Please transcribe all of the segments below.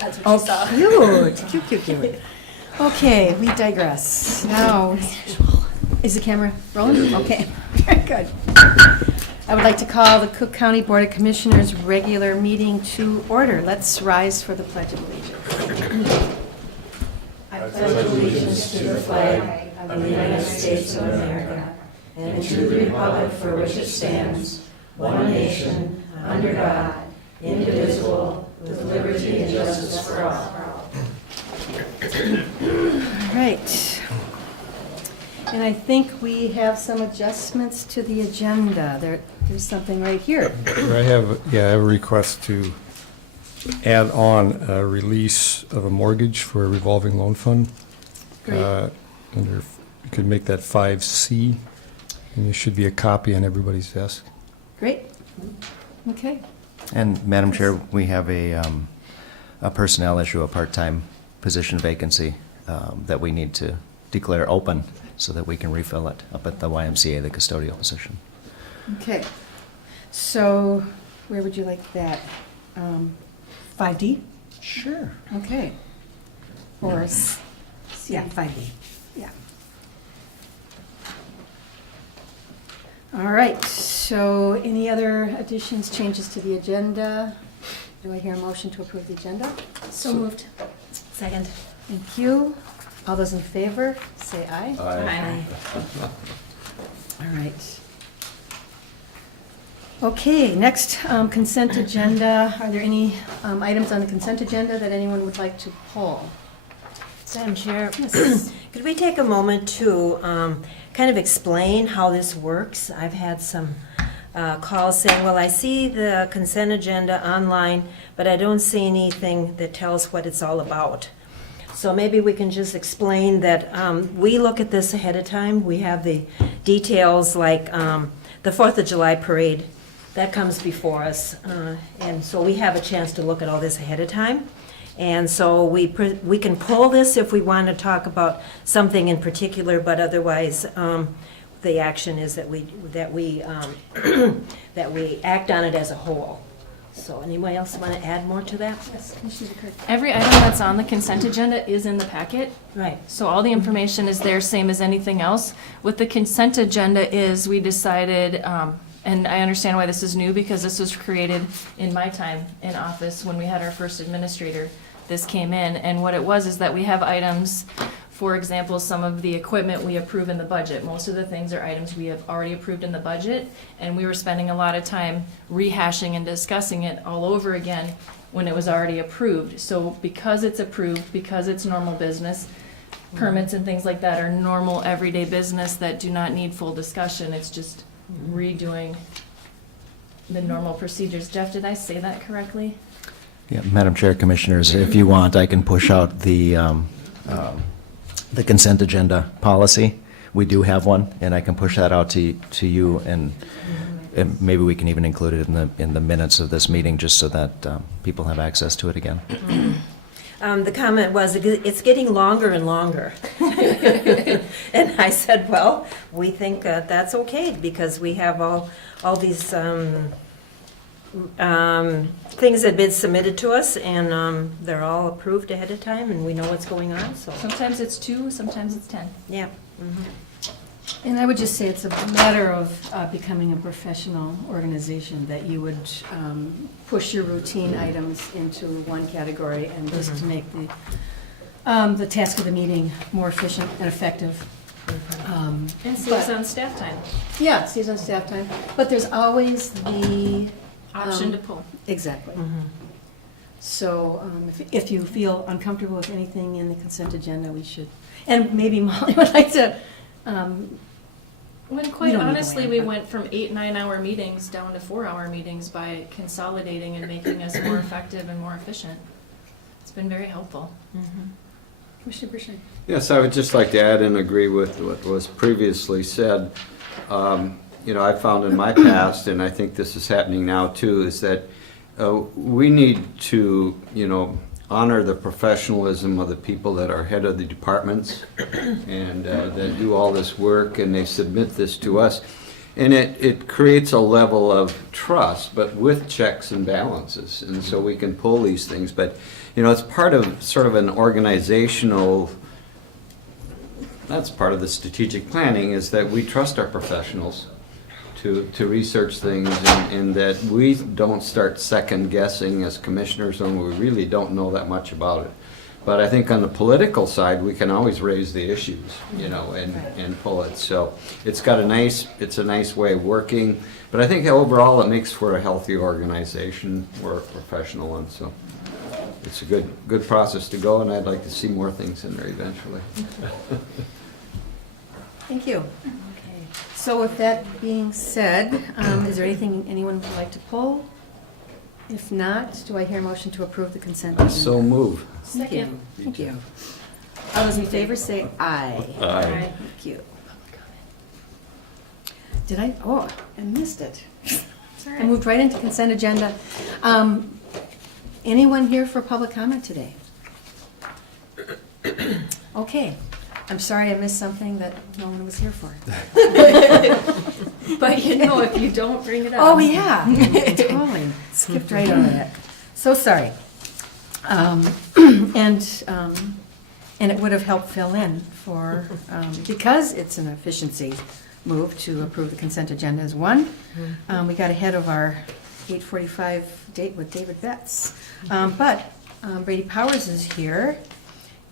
That's what she saw. Cute. Okay, we digress. Now, is the camera rolling? Okay, very good. I would like to call the Cook County Board of Commissioners regular meeting to order. Let's rise for the Pledge of Allegiance. I pledge allegiance to the flag of the United States of America and to the republic for which it stands, one nation, under God, indivisible, with liberty and justice for all. All right. And I think we have some adjustments to the agenda. There's something right here. I have a request to add on a release of a mortgage for a revolving loan fund. Great. You could make that 5C, and there should be a copy on everybody's desk. Great. Okay. And Madam Chair, we have a personnel issue, a part-time position vacancy that we need to declare open so that we can refill it up at the YMCA, the custodial position. Okay. So where would you like that? 5D? Sure. Okay. Or, yeah, 5D. Yeah. All right, so any other additions, changes to the agenda? Do I hear a motion to approve the agenda? So moved. Second. Thank you. All those in favor, say aye. Aye. All right. Okay, next, consent agenda. Are there any items on the consent agenda that anyone would like to pull? Madam Chair, Yes. could we take a moment to kind of explain how this works? I've had some calls saying, well, I see the consent agenda online, but I don't see anything that tells what it's all about. So maybe we can just explain that we look at this ahead of time. We have the details like the 4th of July parade. That comes before us. And so we have a chance to look at all this ahead of time. And so we can pull this if we want to talk about something in particular, but otherwise, the action is that we that we act on it as a whole. So anybody else want to add more to that? Yes, Commissioner Kirk. Every item that's on the consent agenda is in the packet, Right. so all the information is there, same as anything else. With the consent agenda is, we decided, and I understand why this is new, because this was created in my time in office when we had our first administrator. This came in, and what it was is that we have items, for example, some of the equipment we approve in the budget. Most of the things are items we have already approved in the budget, and we were spending a lot of time rehashing and discussing it all over again when it was already approved. So because it's approved, because it's normal business, permits and things like that are normal everyday business that do not need full discussion. It's just redoing the normal procedures. Jeff, did I say that correctly? Yeah, Madam Chair, Commissioners, if you want, I can push out the consent agenda policy. We do have one, and I can push that out to you, and maybe we can even include it in the minutes of this meeting, just so that people have access to it again. The comment was, it's getting longer and longer. And I said, well, we think that's okay, because we have all these things that have been submitted to us, and they're all approved ahead of time, and we know what's going on, so, Sometimes it's 2, sometimes it's 10. yeah. Mhm. And I would just say it's a matter of becoming a professional organization, that you would push your routine items into one category, and just to make the task of the meeting more efficient and effective. And saves on staff time. Yeah, saves on staff time, but there's always the Option to pull. exactly. Mhm. So if you feel uncomfortable with anything in the consent agenda, we should, and maybe Molly would like to, When We quite don't need to honestly, wait, we but- went from 8-9 hour meetings down to 4-hour meetings by consolidating and making us more effective and more efficient. It's been very helpful. Commissioner Bershon. Yes, I would just like to add and agree with what was previously said. I found in my past, and I think this is happening now too, is that we need to, honor the professionalism of the people that are head of the departments and that do all this work, and they submit this to us. And it creates a level of trust, but with checks and balances, and so we can pull these things. But, you know, it's part of sort of an organizational, that's part of the strategic planning, is that we trust our professionals to research things, and that we don't start second guessing as commissioners when we really don't know that much about it. But I think on the political side, we can always raise the issues, you know, and pull it. So it's a nice way of working. But I think overall it makes for a healthy organization or a professional one. So it's a good process to go, and I'd like to see more things in there eventually. Thank you. Okay. So with that being said, is there anything anyone would like to pull? If not, do I hear a motion to approve the consent agenda? So move. Thank you. Thank you. All those in favor say aye. Aye. Thank you. Did I, I missed it. I moved right into consent agenda. Anyone here for public comment today? Okay. I'm sorry I missed something that no one was here for. But you know, if you don't bring it up. Oh, yeah. Totally. Skipped right over that. So sorry. And it would have helped fill in for, because it's an efficiency move to approve the consent agenda as one. We got ahead of our 8:45 date with David Betts. But Brady Powers is here,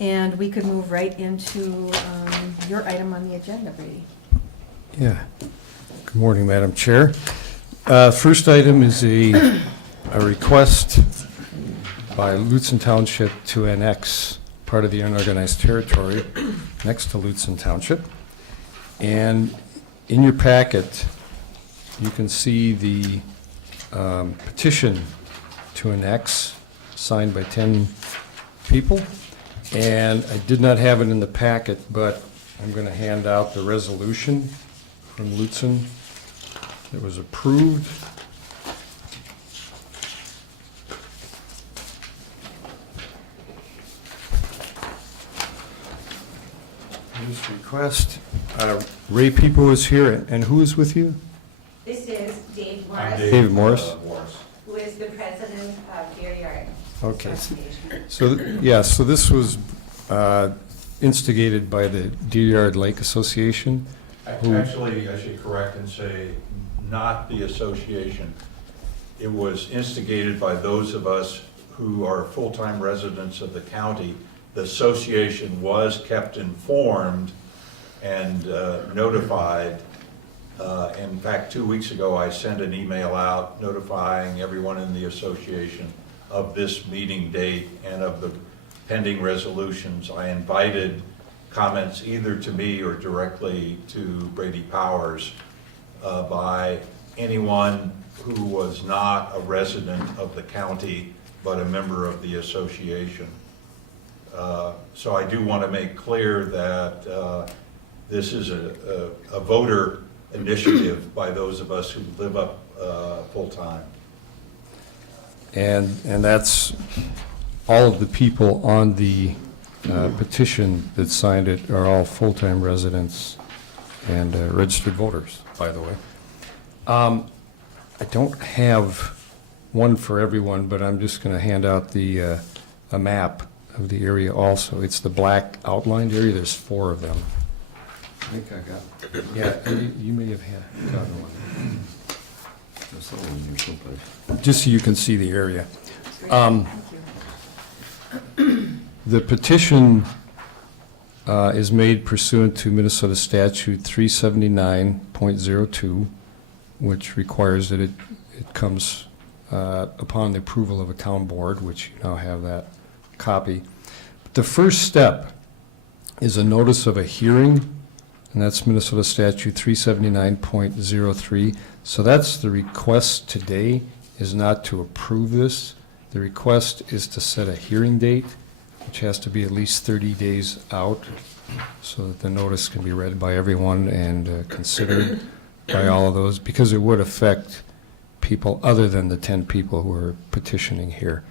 and we could move right into your item on the agenda, Brady. Yeah. Good morning, Madam Chair. First item is a request by Lutzen Township to annex part of the unorganized territory next to Lutzen Township. And in your packet, you can see the petition to annex signed by 10 people. And I did not have it in the packet, but I'm going to hand out the resolution from Lutzen that was approved. This request, Ray People is here, and who is with you? This is Dave I'm Morris, David Morris. who is the president of Deer Yard Okay. Association. So, yeah, so this was instigated by the Deer Yard Lake Association. Who- Actually, I should correct and say, not the association. It was instigated by those of us who are full-time residents of the county. The association was kept informed and notified. In fact, 2 weeks ago, I sent an email out notifying everyone in the association of this meeting date and of the pending resolutions. I invited comments either to me or directly to Brady Powers by anyone who was not a resident of the county but a member of the association. So I do want to make clear that this is a voter initiative by those of us who live up full-time. And that's all of the people on the petition that signed it are all full-time residents and registered voters, by the way. I don't have one for everyone, but I'm just going to hand out a map of the area also. It's the black outlined area. There's 4 of them. I think I got it. Yeah, you may have gotten one. There's one here someplace. Just so you can see the area. The petition is made pursuant to Minnesota Statute 379.02, which requires that it comes upon the approval of a town board, which you now have that copy. But the first step is a notice of a hearing, and that's Minnesota Statute 379.03. So that's the request today, is not to approve this. The request is to set a hearing date, which has to be at least 30 days out, so that the notice can be read by everyone and considered by all of those, because it would affect people other than the 10 people who are petitioning here.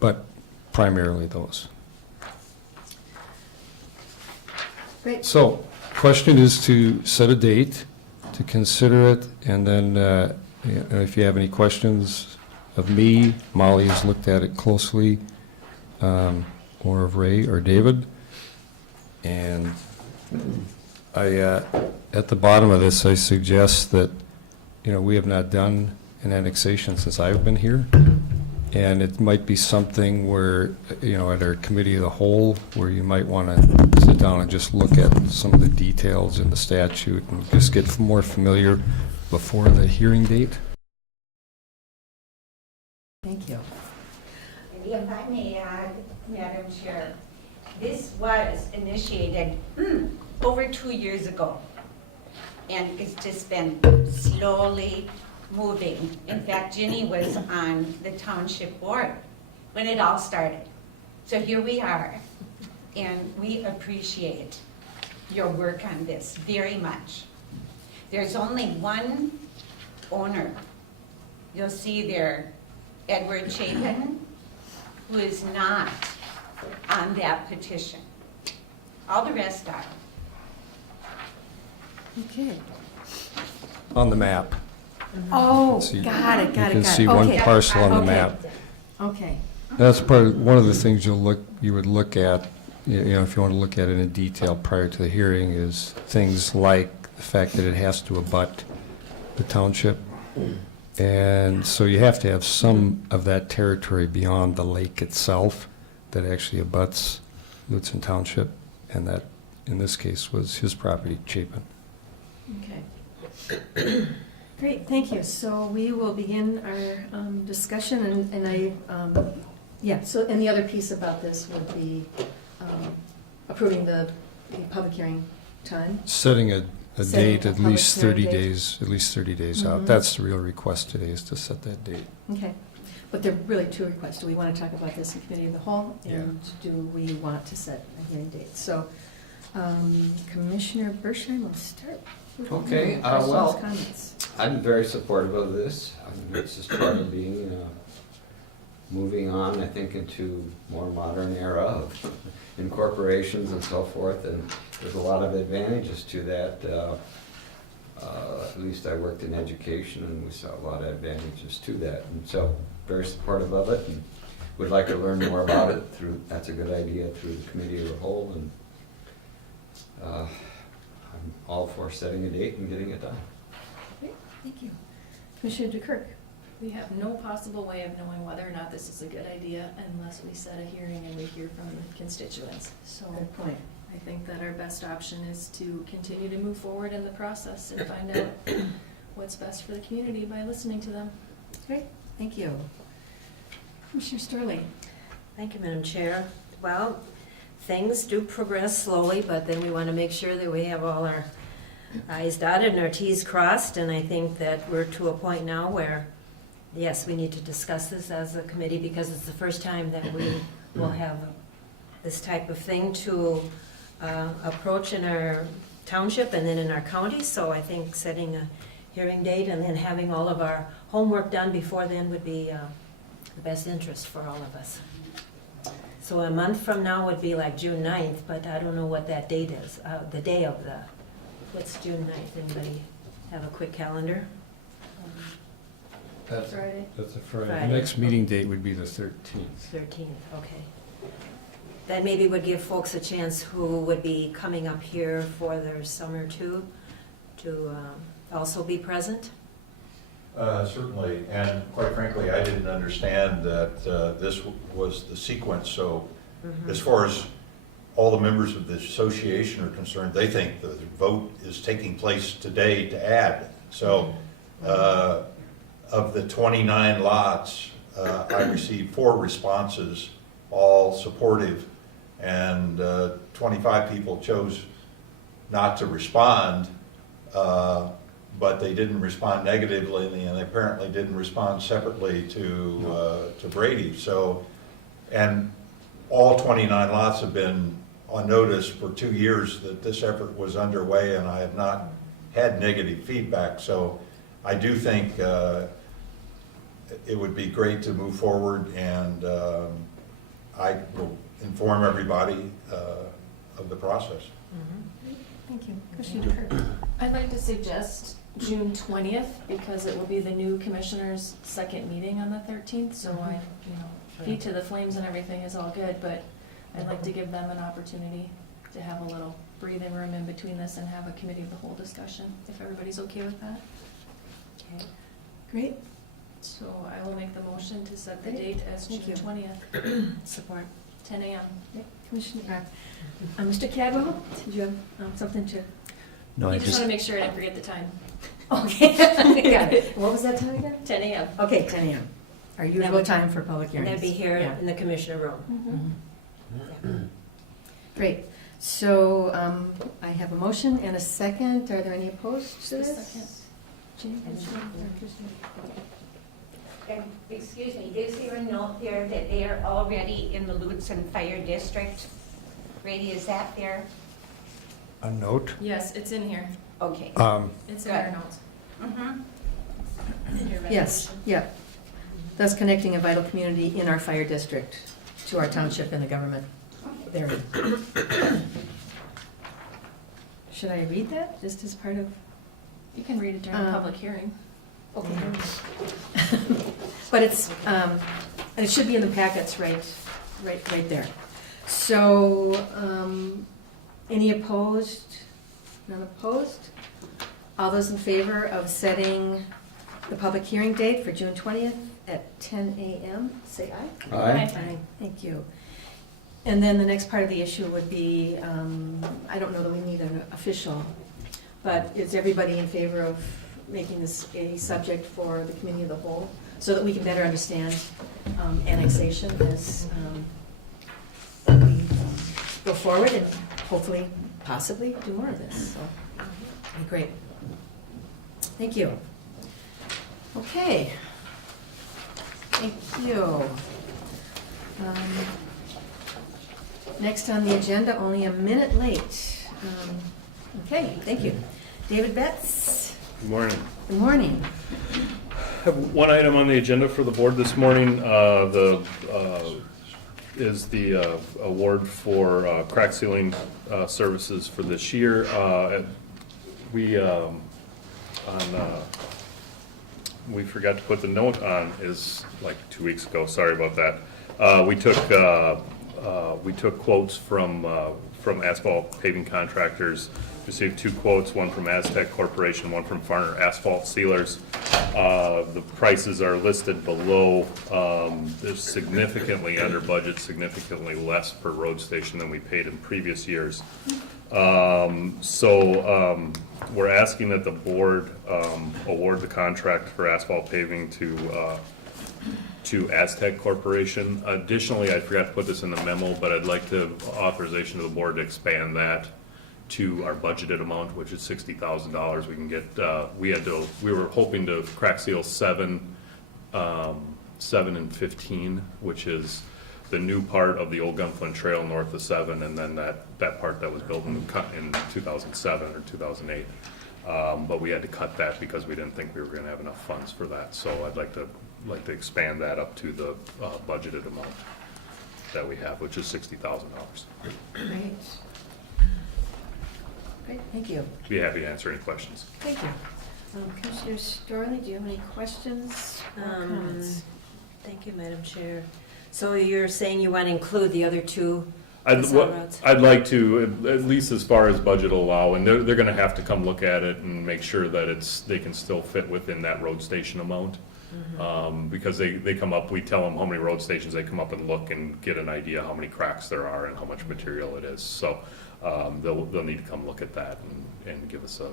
But primarily those. Great. So, question is to set a date, to consider it, and then if you have any questions of me, Molly has looked at it closely, or of Ray or David. And at the bottom of this, I suggest that, we have not done an annexation since I've been here. And it might be something where, at our committee of the whole, where you might want to sit down and just look at some of the details in the statute and just get more familiar before the hearing date. Thank you. And if I may add, Madam Chair, this was initiated over 2 years ago. And it's just been slowly moving. In fact, Ginny was on the township board when it all started. So here we are, and we appreciate your work on this very much. There's only one owner. You'll see there, Edward Chapin, who is not on that petition. All the rest are. Okay. On the map. Oh, See- got it. You can see one Okay. parcel on the Okay. map. Okay. That's one of the things you would look at, if you want to look at it in detail prior to the hearing, is things like the fact that it has to abut the township. And so you have to have some of that territory beyond the lake itself that actually abuts Lutzen Township, and that, in this case, was his property, Chapin. Okay. Great, thank you. So we will begin our discussion, and and the other piece about this would be approving the public hearing time. Setting a Setting date a at public least hearing 30 date. days, at least 30 days out. Mhm. That's the real request today, is to set that date. Okay. But there are really two requests. Do we want to talk about this in committee of the whole? Yeah. And do we want to set a hearing date? So Commissioner Bershheim will start. Okay, Questions, well- comments? I'm very supportive of this. I think it's just part of being, moving on, I think, into more modern era of incorporations and so forth, and there's a lot of advantages to that. At least I worked in education, and we saw a lot of advantages to that, and so very supportive of it, and would like to learn more about it through, that's a good idea, through the committee of the whole, and I'm all for setting a date and getting it done. Great, thank you. Commissioner DeKirk? We have no possible way of knowing whether or not this is a good idea unless we set a hearing and we hear from the constituents. So Good point. I think that our best option is to continue to move forward in the process and find out what's best for the community by listening to them. Great, thank you. Commissioner Sterling? Thank you, Madam Chair. Well, things do progress slowly, but then we want to make sure that we have all our i's dotted and our t's crossed, and I think that we're to a point now where, yes, we need to discuss this as a committee, because it's the first time that we will have this type of thing to approach in our township and then in our county, so I think setting a hearing date and then having all of our homework done before then would be the best interest for all of us. So a month from now would be like June 9th, but I don't know what that date is, the day of the, what's June 9th? Anybody have a quick calendar? That's Friday. That's a Friday. Friday. The next meeting date would be the 13th. 13th, okay. That maybe would give folks a chance who would be coming up here for their summer too, to also be present. Certainly, and quite frankly, I didn't understand that this was the sequence, so as far as all the members of the association are concerned, they think the vote is taking place today to add. So, of the 29 lots, I received 4 responses, all supportive, and 25 people chose not to respond, but they didn't respond negatively, and they apparently didn't respond separately to Brady. So, and all 29 lots have been on notice for 2 years that this effort was underway, and I have not had negative feedback. So I do think it would be great to move forward, and I will inform everybody of the process. Thank you. Commissioner Duker. I'd like to suggest June 20th, because it will be the new commissioner's second meeting on the 13th, so feet to the flames and everything is all good, but I'd like to give them an opportunity to have a little breathing room in between this and have a committee of the whole discussion, if everybody's okay with that. Okay. Great. So I will make the motion to set the Great. date as June Thank you. 20th, Support. 10 a.m. Commissioner, Mr. Cadwell, did you have something to? No, I You just just, want to make sure I didn't forget the time. Okay, got it. What was that time again? 10 a.m. Okay, 10 a.m. Our usual time for public And hearings. that'd be here Yeah. in the commissioner room. Great. So I have a motion and a second. Are there any opposed to Just a this? second. Jane? And, excuse me, is there a note there that they are already in the Lutzen Fire District? Brady, is that there? A note? Yes, it's in here. Okay. It's in our Good. notes. Mm-hmm. In your Yes, resolution. yeah. Thus connecting a vital community in our fire district to our township and the government therein. Should I read that, just as part of? You can read it during the public hearing. Okay. But it's, and it should be in the packets right there. So, any opposed? None opposed? All those in favor of setting the public hearing date for June 20th at 10 a.m., say aye. Aye. Thank you. And then the next part of the issue would be, I don't know that we need an official, but is everybody in favor of making this a subject for the committee of the whole, so that we can better understand annexation as we go forward and hopefully, possibly do more of this, so, great. Thank you. Okay. Thank you. Next on the agenda, only a minute late. Okay, thank you. David Betts, Good morning. good morning. I have one item on the agenda for the board this morning. Is the award for crack sealing services for this year. We forgot to put the note on is like 2 weeks ago. Sorry about that. We took quotes from asphalt paving contractors. Received 2 quotes, one from Aztec Corporation, one from Farner Asphalt Sealers. The prices are listed below. They're significantly under budget, significantly less per road station than we paid in previous years. We're asking that the board award the contract for asphalt paving to Aztec Corporation. Additionally, I forgot to put this in the memo, but I'd like to authorization of the board to expand that to our budgeted amount, which is $60,000. We can get, we were hoping to crack seal 7 and 15, which is the new part of the old Gunflint Trail north of 7, and then that part that was built in 2007 or 2008. But we had to cut that because we didn't think we were gonna have enough funds for that. So I'd like to expand that up to the budgeted amount that we have, which is $60,000. Great. Great, thank you. Be happy to answer any questions. Thank you. Commissioner Storley, do you have any questions or comments? Thank you, Madam Chair. So you're saying you want to include the other 2 I'd facade roads? like to, at least as far as budget will allow, and they're gonna have to come look at it and make sure that they can still fit within that road station amount. Because they come up, we tell them how many road stations, they come up and look and get an idea how many cracks there are and how much material it is. So, they'll need to come look at that and give us a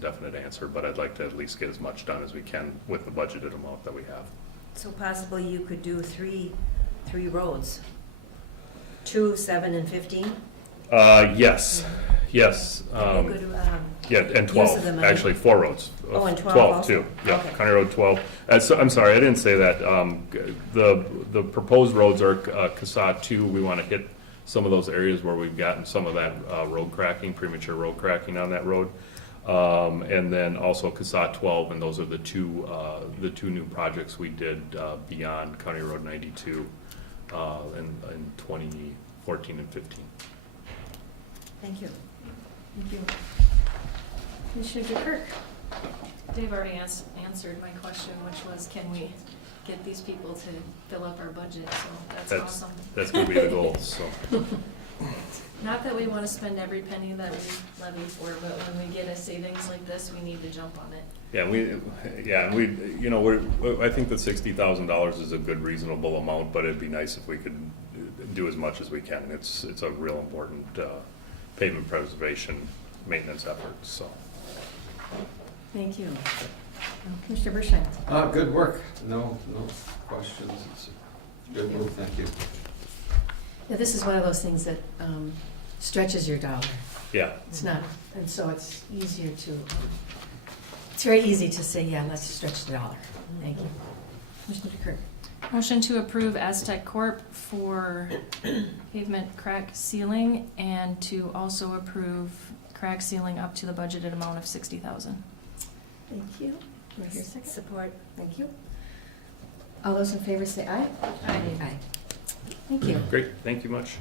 definite answer, but I'd like to at least get as much done as we can with the budgeted amount that we have. So possibly you could do three roads? 2, 7, and 15? Yes. Okay, good, Yeah, and Use of the 12, money. actually, 4 roads. Oh, and 12 12 also? too, yeah, Okay. County Road 12. I'm sorry, I didn't say that. The proposed roads are CASA 2. We want to hit some of those areas where we've gotten some of that road cracking, premature road cracking on that road. And then also CASA 12, and those are the two new projects we did beyond County Road 92 in 2014 and 15. Thank you. Thank you. Commissioner DeKirk? Dave already answered my question, which was, can we get these people to fill up our budget? So that's awesome. That's gonna be the goal, so. Not that we want to spend every penny that we levy for, but when we get a savings like this, we need to jump on it. And we, you know, I think that $60,000 is a good reasonable amount, but it'd be nice if we could do as much as we can. It's a real important pavement preservation maintenance effort, so. Thank you. Commissioner Bershine? Good work. No questions. It's a good move, thank you. Yeah, this is one of those things that stretches your dollar. Yeah, It's not, and so it's easier to, it's very easy to say, yeah, let's stretch the dollar. Thank you. Commissioner DeKirk? Motion to approve Aztec Corp. for pavement crack sealing and to also approve crack sealing up to the budgeted amount of $60,000. Thank you. Do I hear a second? Support. Thank you. All those in favor say aye. Aye. Thank you. great, thank you much.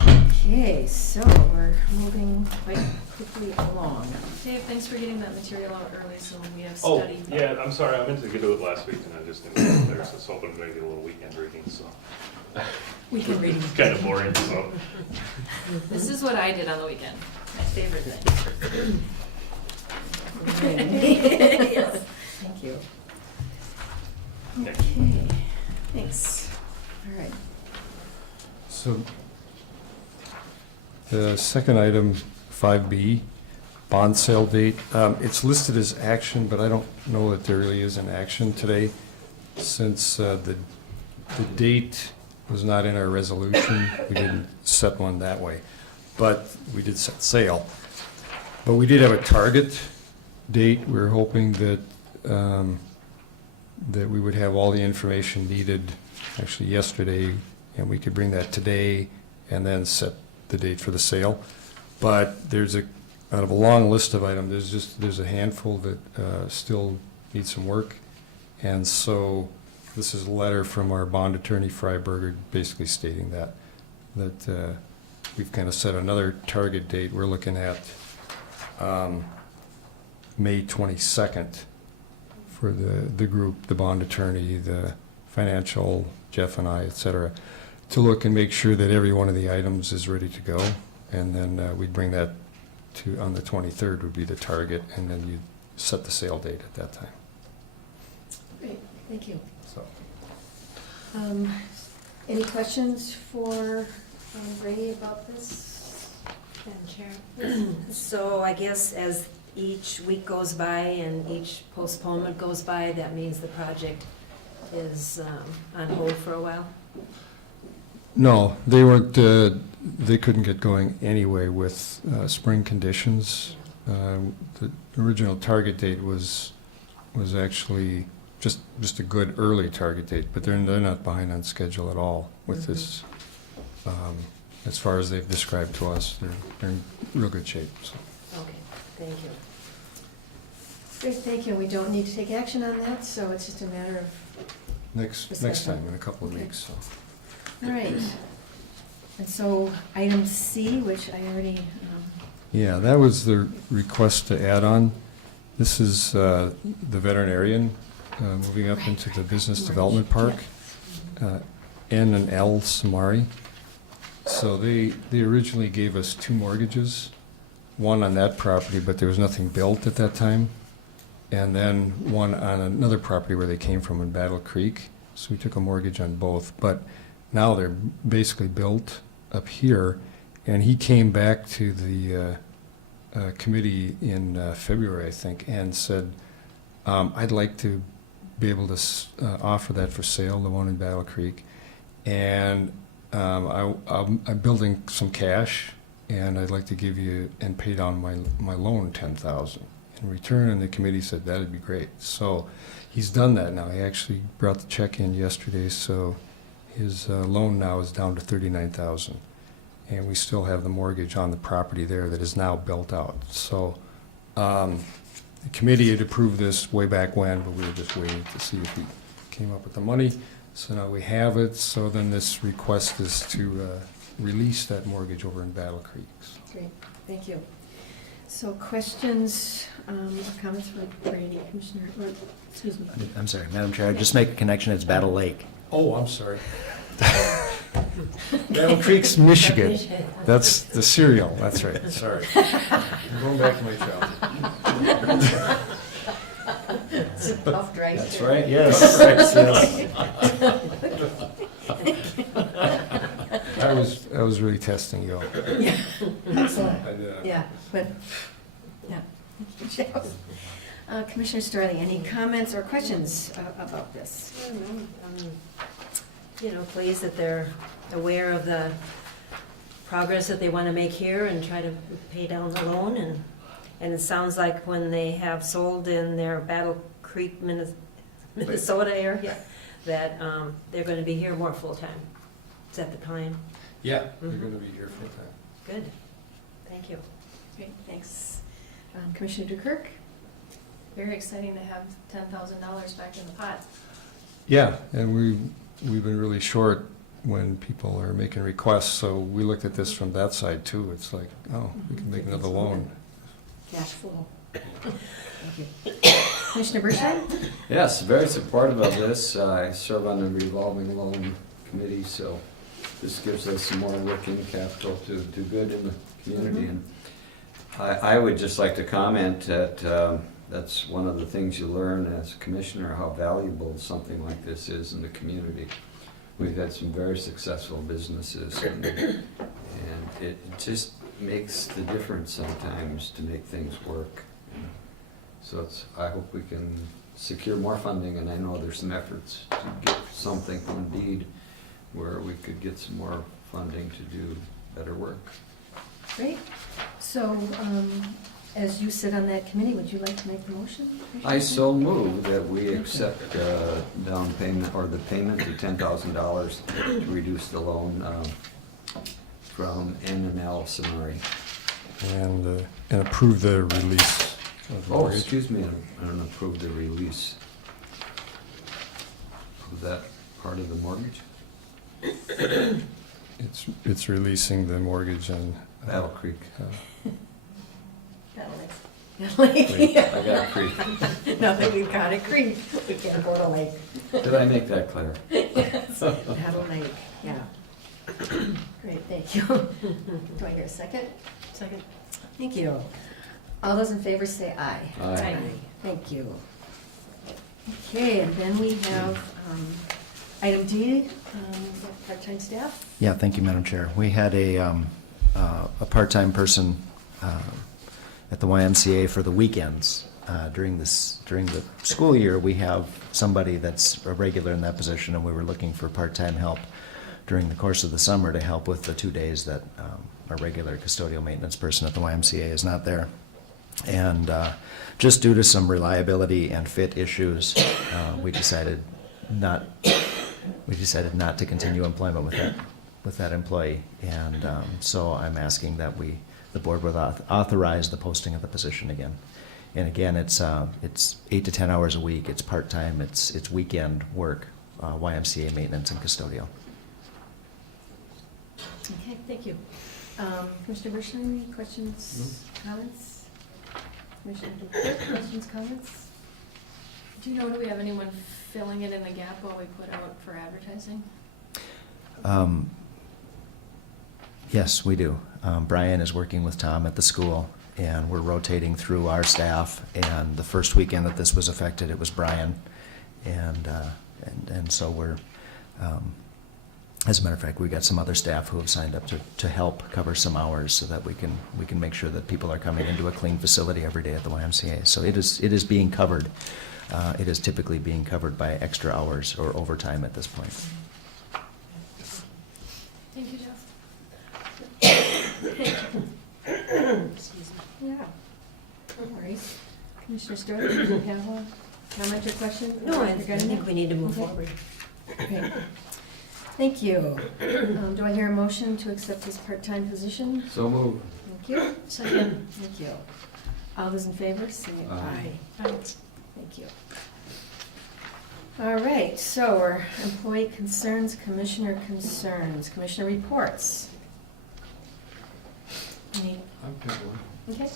Okay, so we're moving quite quickly along. Dave, thanks for getting that material out early so we have Oh, study. yeah, I'm sorry, I meant to get to it last week and I just didn't get it there, so it's hoping maybe a little weekend reading, so. We can read. It's kind of boring, so. This is what I did on the weekend, my favorite thing. Yes. Thank you. Next. Okay, thanks. All right. So the second item, 5B, bond sale date, it's listed as action, but I don't know that there really is an action today since the date was not in our resolution. We didn't set one that way, but we did set sale. But we did have a target date. We were hoping that that we would have all the information needed actually yesterday, and we could bring that today and then set the date for the sale. But there's out of a long list of items, there's a handful that still need some work. And so this is a letter from our bond attorney, Freiberger, basically stating that we've kind of set another target date. We're looking at May 22nd for the group, the bond attorney, the financial, Jeff and I, et cetera, to look and make sure that every one of the items is ready to go. And then we'd bring that to, on the 23rd would be the target, and then you set the sale date at that time. Great, thank you. So. Any questions for Ray about this? Madam Chair? So I guess as each week goes by and each postponement goes by, that means the project is on hold for a while? No, they weren't, they couldn't get going anyway with spring conditions. The original target date was actually just a good early target date, but they're not behind on schedule at all with this. As far as they've described to us, they're in real good shape, so. Okay, thank you. Great, thank you. We don't need to take action on that, so it's just a matter of, Next Discussion. time, in a couple of Okay. weeks, so. all right. And so item C, which I already, Yeah, that was the request to add on. This is the veterinarian moving up into the Business Development Park, N and L Samari. So they originally gave us 2 mortgages, one on that property, but there was nothing built at that time, and then one on another property where they came from in Battle Creek. So we took a mortgage on both, but now they're basically built up here, and he came back to the committee in February, I think, and said, I'd like to be able to offer that for sale, the one in Battle Creek, and I'm building some cash, and I'd like to give you and pay down my loan $10,000 in return. And the committee said that'd be great. So he's done that now. He actually brought the check in yesterday, so his loan now is down to $39,000, and we still have the mortgage on the property there that is now built out. So the committee had approved this way back when, but we were just waiting to see if he came up with the money. So now we have it. So then this request is to release that mortgage over in Battle Creeks. Great, thank you. So questions or comments for Randy, Commissioner, or, excuse me. I'm sorry, Madam Chair, I'd just make a connection, it's Battle Lake. Oh, I'm sorry. Battle Creeks, Michigan. That's the cereal, that's right, sorry. I'm going back to my childhood. It's a tough drive. That's right. Yes, yes. I was really testing you. Yeah, excellent. I, Yeah, but, yeah. Commissioner Starling, any comments or questions about this? I don't know, you know, pleased that they're aware of the progress that they want to make here and try to pay down the loan. And it sounds like when they have sold in their Battle Creek, Minnesota area, that they're going to be here more full-time. Is that the plan? Yeah, you're going to be here full time. Good. Thank you. Great, thanks. Commissioner Dukirk? Very exciting to have $10,000 back in the pot. Yeah, and we've been really short when people are making requests, so we looked at this from that side too. It's like, oh, we can make another loan. Cash flow. Thank you. Commissioner Bershine? Yes, very supportive of this. I serve on the revolving loan committee, so this gives us some more working capital to do good in the community. And I would just like to comment that that's one of the things you learn as a commissioner, how valuable something like this is in the community. We've had some very successful businesses, and it just makes the difference sometimes to make things work. So I hope we can secure more funding, and I know there's some efforts to get something from Indeed where we could get some more funding to do better work. Great. So, as you sit on that committee, would you like to make the motion? I so move that we accept down payment, or the payment of $10,000 to reduce the loan from N&L Samari. And approve the release of the Oh, mortgage. excuse me, I don't approve the release. Was that part of the mortgage? It's releasing the mortgage on. Battle Creek. Lake. I got Creek. No, that we've got a creek. We can't go to lake. Did I make that clear? Battle Lake, yeah. Great, thank you. Do I hear a second? Second. Thank you. All those in favor say aye. Aye. Thank you. Okay, and then we have item D, part-time staff. Yeah, thank you, Madam Chair. We had a part-time person at the YMCA for the weekends. During the school year, we have somebody that's a regular in that position, and we were looking for part-time help during the course of the summer to help with the 2 days that our regular custodial maintenance person at the YMCA is not there. And just due to some reliability and fit issues, we decided not to continue employment with that employee. And so I'm asking that the board would authorize the posting of the position again. And again, it's 8 to 10 hours a week. It's part-time. It's weekend work, YMCA maintenance and custodial. Okay, thank you. Commissioner Bershine, any questions, comments? Commissioner Dukirk, questions, comments? Do you know, do we have anyone filling it in the gap while we put out for advertising? Yes, we do. Brian is working with Tom at the school, and we're rotating through our staff. And the first weekend that this was affected, it was Brian, and so we're. As a matter of fact, we got some other staff who have signed up to help cover some hours so that we can make sure that people are coming into a clean facility every day at the YMCA. So it is being covered. It is typically being covered by extra hours or overtime at this point. Thank you, Jeff. Excuse me. Yeah. No worries. Commissioner Stewart, do you have a comment or question? No, I regarding think that? we need to move Okay. forward. Okay. Thank you. Do I hear a motion to accept this part-time position? So move. Thank you. Second. Thank you. All those in favor, say Aye. aye. Thank you. All right, so our employee concerns, commissioner concerns, commissioner reports. Any- Okay.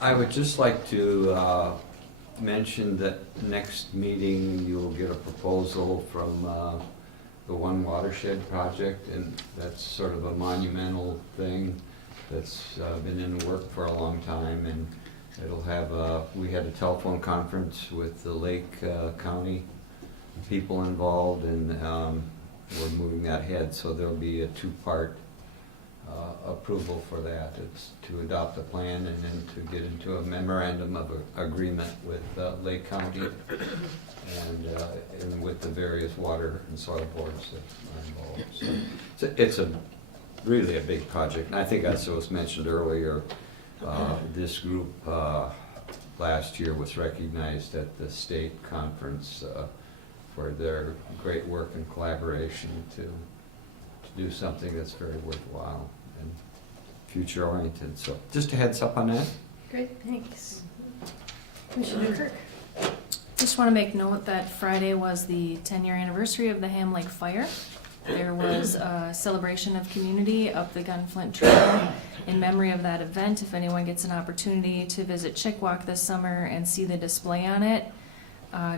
I would just like to mention that next meeting, you'll get a proposal from the One Watershed Project, and that's sort of a monumental thing that's been in the work for a long time, and it'll have, we had a telephone conference with the Lake County people involved, and we're moving that ahead, so there'll be a two-part approval for that. It's to adopt a plan and then to get into a memorandum of agreement with Lake County and with the various water and soil boards that are involved. So it's really a big project, and I think as was mentioned earlier, this group last year was recognized at the state conference for their great work and collaboration to do something that's very worthwhile and future-oriented. So just a heads up on that. Great, thanks. Commissioner Kirk. Just want to make note that Friday was the 10-year anniversary of the Ham Lake Fire. There was a celebration of community up the Gunflint Trail in memory of that event. If anyone gets an opportunity to visit Chickwalk this summer and see the display on it,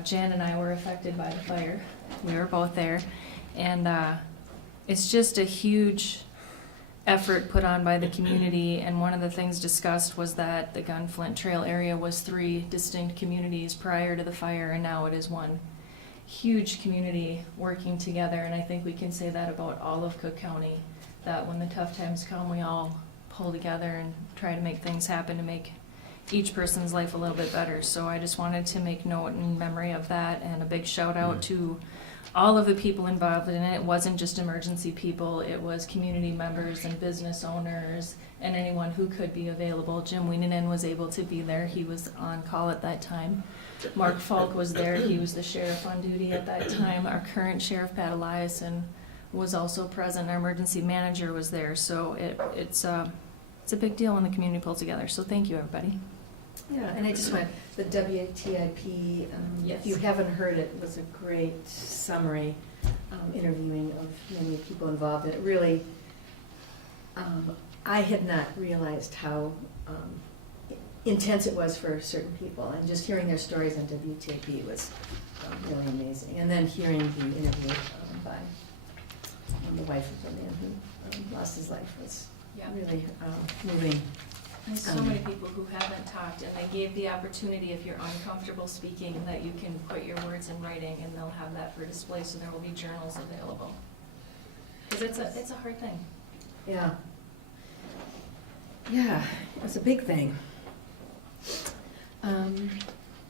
Jan and I were affected by the fire. We were both there. And it's just a huge effort put on by the community, and one of the things discussed was that the Gunflint Trail area was 3 distinct communities prior to the fire, and now it is one huge community working together. And I think we can say that about all of Cook County, that when the tough times come, we all pull together and try to make things happen to make each person's life a little bit better. So I just wanted to make note in memory of that, and a big shout out to all of the people involved in it. It wasn't just emergency people, it was community members and business owners and anyone who could be available. Jim Weenanen was able to be there, he was on call at that time. Mark Falk was there, he was the sheriff on duty at that time. Our current sheriff, Pat Eliason, was also present, our emergency manager was there. So it's a big deal when the community pulls together, so thank you, everybody. Yeah, and I just want, the WTIP, Yes. if you haven't heard it, was a great summary interviewing of many people involved. And it really, I had not realized how intense it was for certain people. And just hearing their stories on WTIP was really amazing. And then hearing the interview by the wife of the man who lost his life was Yeah. really moving. There's so many people who haven't talked, and they gave the opportunity, if you're uncomfortable speaking, that you can put your words in writing, and they'll have that for display, so there will be journals available. Because it's a hard thing. Yeah. Yeah, it was a big thing.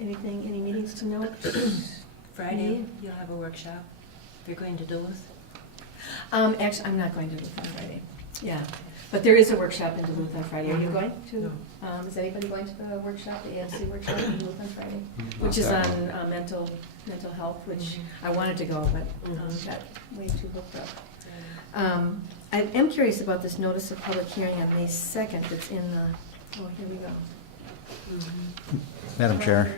Anything, any meetings to note? Friday, you'll have a workshop. If you're going to Duluth? Actually, I'm not going to Duluth on Friday. Yeah, but there is a workshop in Duluth on Friday. Are you going to? Is anybody going to the workshop, the ANC workshop in Duluth on Friday? Which is on mental health, which I wanted to go, but got way too hooked up. I am curious about this notice of public hearing on May 2nd that's in the, oh, here we go. Madam Chair?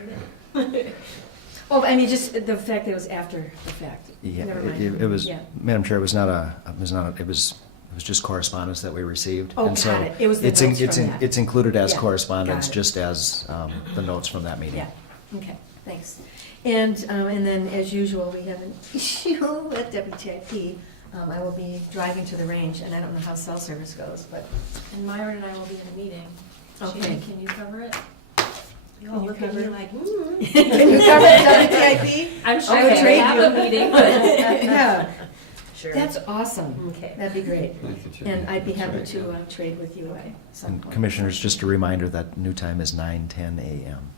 Oh, I mean, just the fact that it was after the fact. Yeah, Never mind. it was, Yeah. Madam Chair, it was just correspondence that we received. Oh, And so got it. It was the it's notes from that. It's included as Yeah, correspondence, got it. just as the notes from that meeting. Yeah, okay, thanks. And then, as usual, we have an issue at WTIP. I will be driving to the range, and I don't know how cell service goes, but And Myron and I will be in a meeting. Okay. Jeannie, can you cover it? You all look at me like, can you cover WTIP? I'm sure Okay. we have a meeting, but Yeah, Sure. that's awesome. Okay. That'd be great. Thank you, Jim. And I'd be happy That's right. to trade with you at some And point. Commissioners, just a reminder that new time is 9:10 a.m.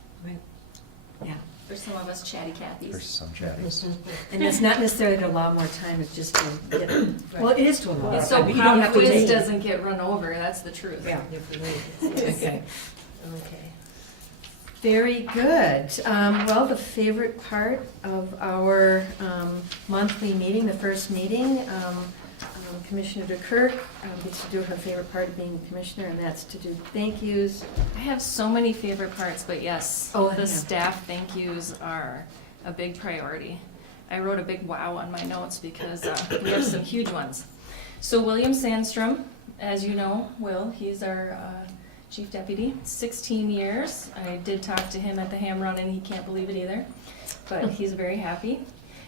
Yeah, for some of us chatty for Cathys. some chatties. and it's not necessarily to allow more time, it's just to get, well, it is to allow. It's so You don't have to quiz take- doesn't get run over, that's the truth. Yeah. Okay. Okay. Very good. Well, the favorite part of our monthly meeting, the first meeting, Commissioner DeKirk gets to do her favorite part of being a commissioner, and that's to do thank yous. I have so many favorite parts, but yes, Oh, the yeah. staff thank yous are a big priority. I wrote a big wow on my notes because we have some huge ones. So William Sandstrom, as you know, he's our chief deputy, 16 years. I did talk to him at the ham run and he can't believe it either, but he's very happy.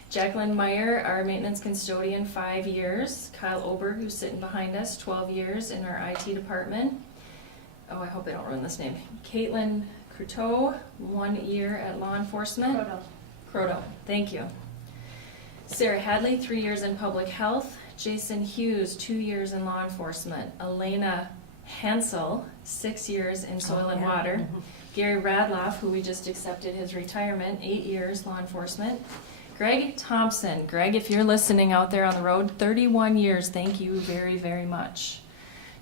Jacqueline Meyer, our maintenance custodian, 5 years. Kyle Oberg, who's sitting behind us, 12 years in our IT department. Oh, I hope I don't ruin this name. Caitlin Croteau, 1 year at law enforcement. Croteau, thank you. Sarah Hadley, 3 years in public health. Jason Hughes, 2 years in law enforcement. Elena Hansel, 6 years in soil and water. Gary Radloff, who we just accepted his retirement, 8 years law enforcement. Greg Thompson. Greg, if you're listening out there on the road, 31 years. Thank you very, very much.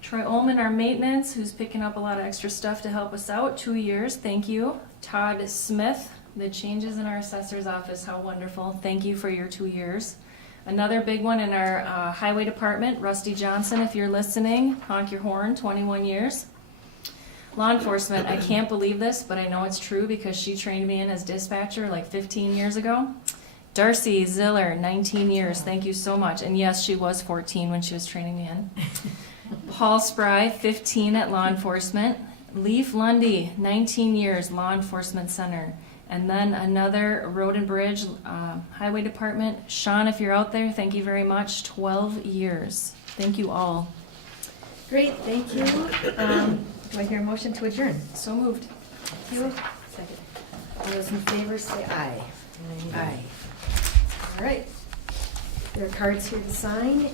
Troy Ullman, our maintenance, who's picking up a lot of extra stuff to help us out, 2 years. Thank you. Todd Smith, the changes in our assessor's office, how wonderful. Thank you for your 2 years. Another big one in our highway department, Rusty Johnson, if you're listening, honk your horn, 21 years. Law enforcement, I can't believe this, but I know it's true because she trained me in as dispatcher like 15 years ago. Darcy Ziller, 19 years. Thank you so much. And yes, she was 14 when she was training me in. Paul Spry, 15 at law enforcement. Leaf Lundy, 19 years, law enforcement center. And then another road and bridge, highway department. Sean, if you're out there, thank you very much. 12 years. Thank you all. Great, thank you. Do I hear a motion to adjourn? So moved. Thank you. Second. All those in favor say aye. Aye. All right. There are cards here to sign.